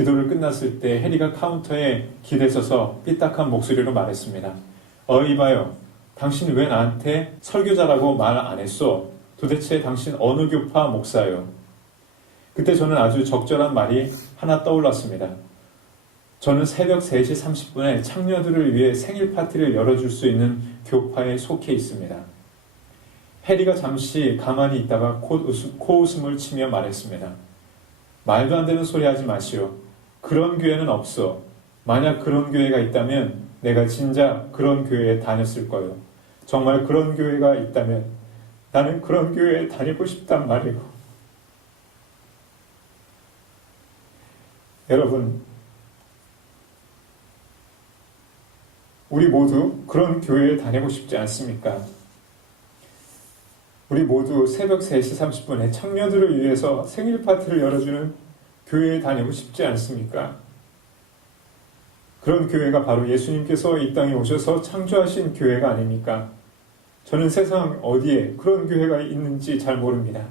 기도를 끝났을 때 해리가 카운터에 기대서서 삐딱한 목소리로 말했습니다. 이봐요. 당신 왜 나한테 설교자라고 말 안 했어? 도대체 당신 어느 교파 목사요? 그때 저는 아주 적절한 말이 하나 떠올랐습니다. 저는 새벽 3시 30분에 창녀들을 위해 생일 파티를 열어줄 수 있는 교파에 속해 있습니다. 해리가 잠시 가만히 있다가 코웃음을 치며 말했습니다. 말도 안 되는 소리 하지 마시오. 그런 교회는 없어. 만약 그런 교회가 있다면 내가 진작 그런 교회에 다녔을 거요. 정말 그런 교회가 있다면 나는 그런 교회에 다니고 싶단 말이고. 여러분, 우리 모두 그런 교회에 다니고 싶지 않습니까? 우리 모두 새벽 3시 30분에 청년들을 위해서 생일 파티를 열어주는 교회에 다니고 싶지 않습니까? 그런 교회가 바로 예수님께서 이 땅에 오셔서 창조하신 교회가 아닙니까? 저는 세상 어디에 그런 교회가 있는지 잘 모릅니다.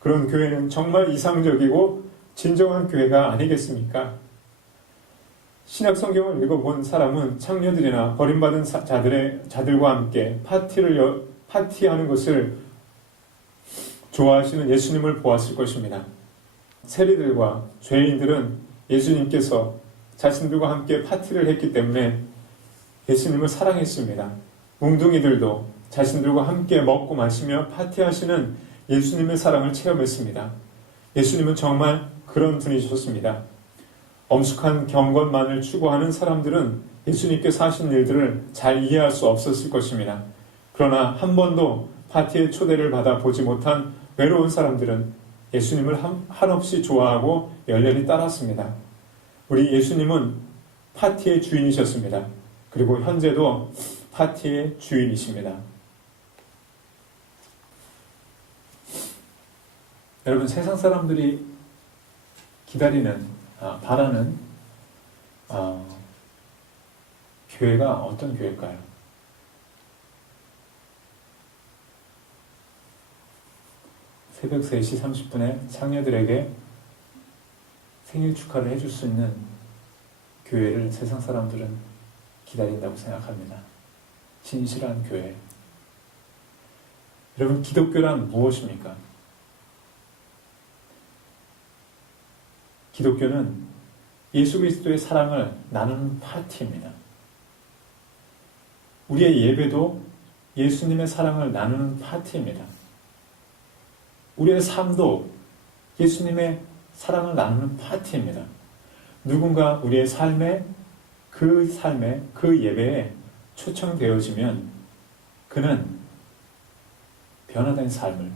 그런 교회는 정말 이상적이고 진정한 교회가 아니겠습니까? 신약 성경을 읽어본 사람은 창녀들이나 버림받은 자들과 함께 파티하는 것을 좋아하시는 예수님을 보았을 것입니다. 세리들과 죄인들은 예수님께서 자신들과 함께 파티를 했기 때문에 예수님을 사랑했습니다. 뭉둥이들도 자신들과 함께 먹고 마시며 파티하시는 예수님의 사랑을 체험했습니다. 예수님은 정말 그런 분이셨습니다. 엄숙한 경건만을 추구하는 사람들은 예수님께서 하신 일들을 잘 이해할 수 없었을 것입니다. 그러나 한 번도 파티의 초대를 받아 보지 못한 외로운 사람들은 예수님을 한없이 좋아하고 열렬히 따랐습니다. 우리 예수님은 파티의 주인이셨습니다. 그리고 현재도 파티의 주인이십니다. 여러분, 세상 사람들이 바라는 교회가 어떤 교회일까요? 새벽 3시 30분에 창녀들에게 생일 축하를 해줄 수 있는 교회를 세상 사람들은 기다린다고 생각합니다. 진실한 교회. 여러분, 기독교란 무엇입니까? 기독교는 예수 그리스도의 사랑을 나누는 파티입니다. 우리의 예배도 예수님의 사랑을 나누는 파티입니다. 우리의 삶도 예수님의 사랑을 나누는 파티입니다. 누군가 우리의 그 예배에 초청되어지면 그는 변화된 삶을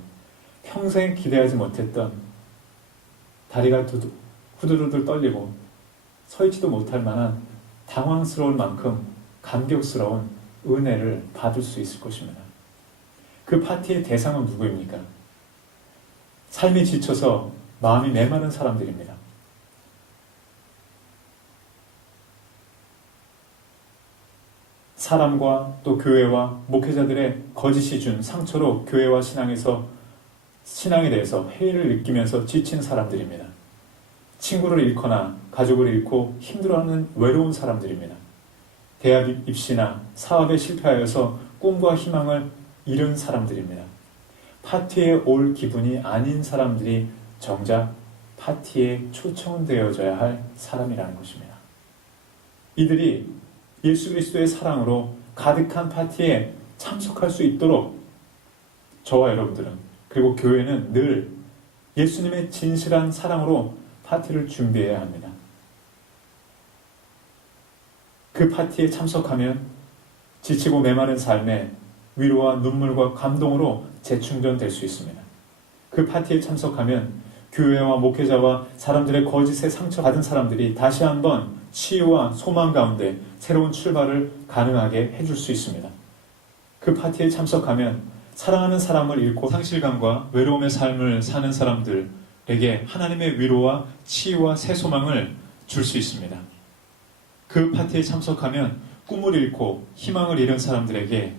평생 기대하지 못했던 다리가 후들후들 떨리고 서 있지도 못할 만한 당황스러울 만큼 감격스러운 은혜를 받을 수 있을 것입니다. 그 파티의 대상은 누구입니까? 삶이 지쳐서 마음이 메마른 사람들입니다. 사람과 또 교회와 목회자들의 거짓이 준 상처로 교회와 신앙에 대해서 해이를 느끼면서 지친 사람들입니다. 친구를 잃거나 가족을 잃고 힘들어하는 외로운 사람들입니다. 대학 입시나 사업에 실패하여서 꿈과 희망을 잃은 사람들입니다. 파티에 올 기분이 아닌 사람들이 정작 파티에 초청되어져야 할 사람이라는 것입니다. 이들이 예수 그리스도의 사랑으로 가득한 파티에 참석할 수 있도록 저와 여러분들은, 그리고 교회는 늘 예수님의 진실한 사랑으로 파티를 준비해야 합니다. 그 파티에 참석하면 지치고 메마른 삶에 위로와 눈물과 감동으로 재충전될 수 있습니다. 그 파티에 참석하면 교회와 목회자와 사람들의 거짓에 상처받은 사람들이 다시 한번 치유와 소망 가운데 새로운 출발을 가능하게 해줄 수 있습니다. 그 파티에 참석하면 사랑하는 사람을 잃고 상실감과 외로움의 삶을 사는 사람들에게 하나님의 위로와 치유와 새 소망을 줄 수 있습니다. 그 파티에 참석하면 꿈을 잃고 희망을 잃은 사람들에게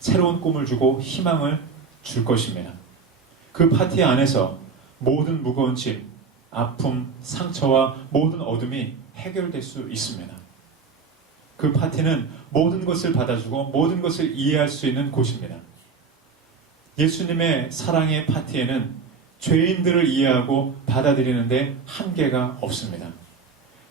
새로운 꿈을 주고 희망을 줄 것입니다. 그 파티 안에서 모든 무거운 짐, 아픔, 상처와 모든 어둠이 해결될 수 있습니다. 그 파티는 모든 것을 받아주고 모든 것을 이해할 수 있는 곳입니다. 예수님의 사랑의 파티에는 죄인들을 이해하고 받아들이는데 한계가 없습니다.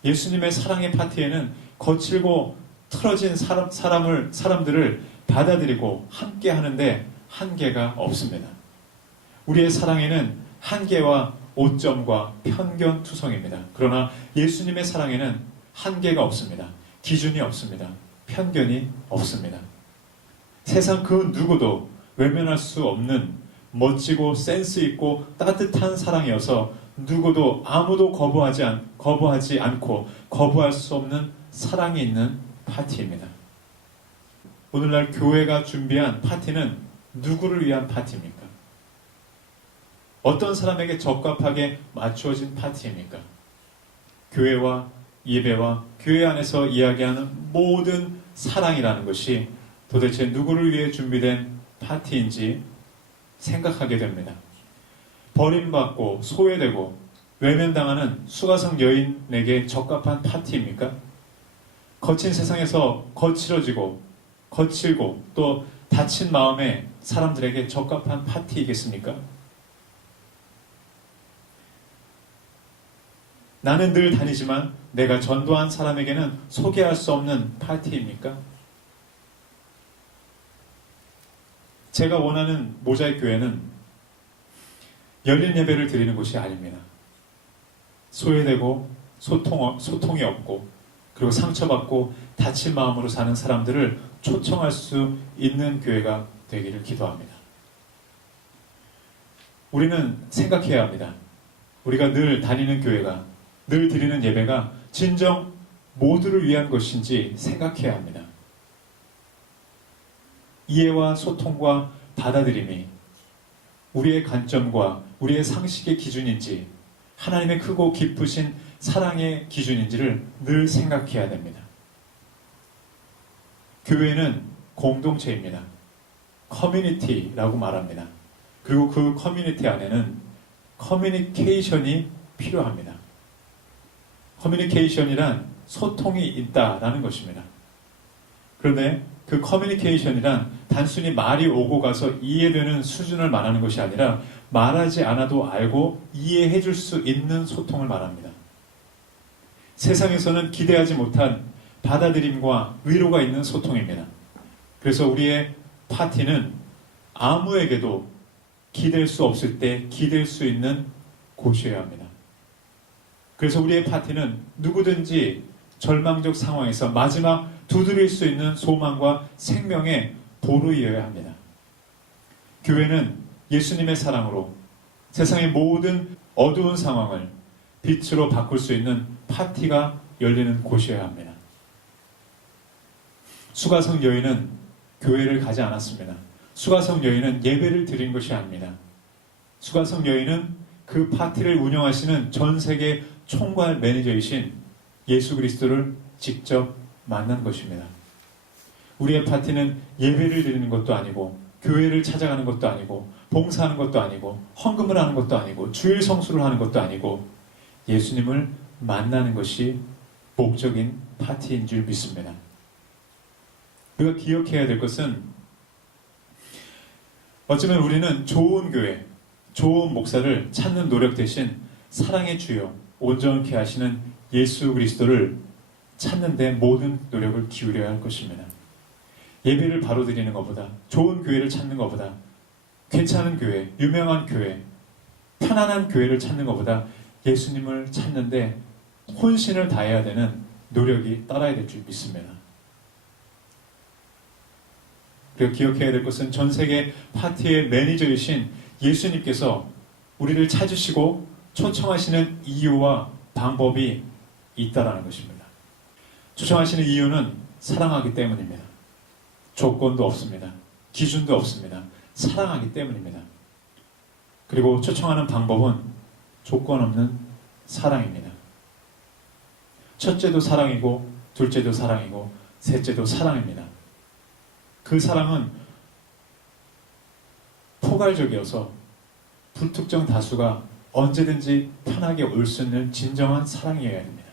예수님의 사랑의 파티에는 거칠고 틀어진 사람들을 받아들이고 함께 하는데 한계가 없습니다. 우리의 사랑에는 한계와 오점과 편견 투성입니다. 그러나 예수님의 사랑에는 한계가 없습니다. 기준이 없습니다. 편견이 없습니다. 세상 그 누구도 외면할 수 없는 멋지고 센스 있고 따뜻한 사랑이어서 누구도 아무도 거부하지 않고 거부할 수 없는 사랑이 있는 파티입니다. 오늘날 교회가 준비한 파티는 누구를 위한 파티입니까? 어떤 사람에게 적합하게 맞추어진 파티입니까? 교회와 예배와 교회 안에서 이야기하는 모든 사랑이라는 것이 도대체 누구를 위해 준비된 파티인지 생각하게 됩니다. 버림받고 소외되고 외면당하는 수가성 여인에게 적합한 파티입니까? 거친 세상에서 거칠고 또 다친 마음의 사람들에게 적합한 파티이겠습니까? 나는 늘 다니지만 내가 전도한 사람에게는 소개할 수 없는 파티입니까? 제가 원하는 모자이크 교회는 열린 예배를 드리는 곳이 아닙니다. 소외되고 소통이 없고 그리고 상처받고 다친 마음으로 사는 사람들을 초청할 수 있는 교회가 되기를 기도합니다. 우리는 생각해야 합니다. 우리가 늘 다니는 교회가, 늘 드리는 예배가 진정 모두를 위한 것인지 생각해야 합니다. 이해와 소통과 받아들임이 우리의 관점과 우리의 상식의 기준인지 하나님의 크고 깊으신 사랑의 기준인지를 늘 생각해야 됩니다. 교회는 공동체입니다. 커뮤니티라고 말합니다. 그리고 그 커뮤니티 안에는 커뮤니케이션이 필요합니다. 커뮤니케이션이란 소통이 있다라는 것입니다. 그런데 그 커뮤니케이션이란 단순히 말이 오고 가서 이해되는 수준을 말하는 것이 아니라 말하지 않아도 알고 이해해 줄 수 있는 소통을 말합니다. 세상에서는 기대하지 못한 받아들임과 위로가 있는 소통입니다. 그래서 우리의 파티는 아무에게도 기댈 수 없을 때 기댈 수 있는 곳이어야 합니다. 그래서 우리의 파티는 누구든지 절망적 상황에서 마지막 두드릴 수 있는 소망과 생명의 보루이어야 합니다. 교회는 예수님의 사랑으로 세상의 모든 어두운 상황을 빛으로 바꿀 수 있는 파티가 열리는 곳이어야 합니다. 수가성 여인은 교회를 가지 않았습니다. 수가성 여인은 예배를 드린 것이 아닙니다. 수가성 여인은 그 파티를 운영하시는 전 세계 총괄 매니저이신 예수 그리스도를 직접 만난 것입니다. 우리의 파티는 예배를 드리는 것도 아니고 교회를 찾아가는 것도 아니고 봉사하는 것도 아니고 헌금을 하는 것도 아니고 주일 성수를 하는 것도 아니고 예수님을 만나는 것이 목적인 파티인 줄 믿습니다. 우리가 기억해야 될 것은 어쩌면 우리는 좋은 교회, 좋은 목사를 찾는 노력 대신 사랑의 주여, 온전케 하시는 예수 그리스도를 찾는 데 모든 노력을 기울여야 할 것입니다. 예배를 바로 드리는 것보다, 좋은 교회를 찾는 것보다, 괜찮은 교회, 유명한 교회, 편안한 교회를 찾는 것보다 예수님을 찾는데 혼신을 다해야 되는 노력이 따라야 될 줄 믿습니다. 그리고 기억해야 될 것은 전 세계 파티의 매니저이신 예수님께서 우리를 찾으시고 초청하시는 이유와 방법이 있다라는 것입니다. 초청하시는 이유는 사랑하기 때문입니다. 조건도 없습니다. 기준도 없습니다. 사랑하기 때문입니다. 그리고 초청하는 방법은 조건 없는 사랑입니다. 첫째도 사랑이고 둘째도 사랑이고 셋째도 사랑입니다. 그 사랑은 포괄적이어서 불특정 다수가 언제든지 편하게 올 수 있는 진정한 사랑이어야 됩니다.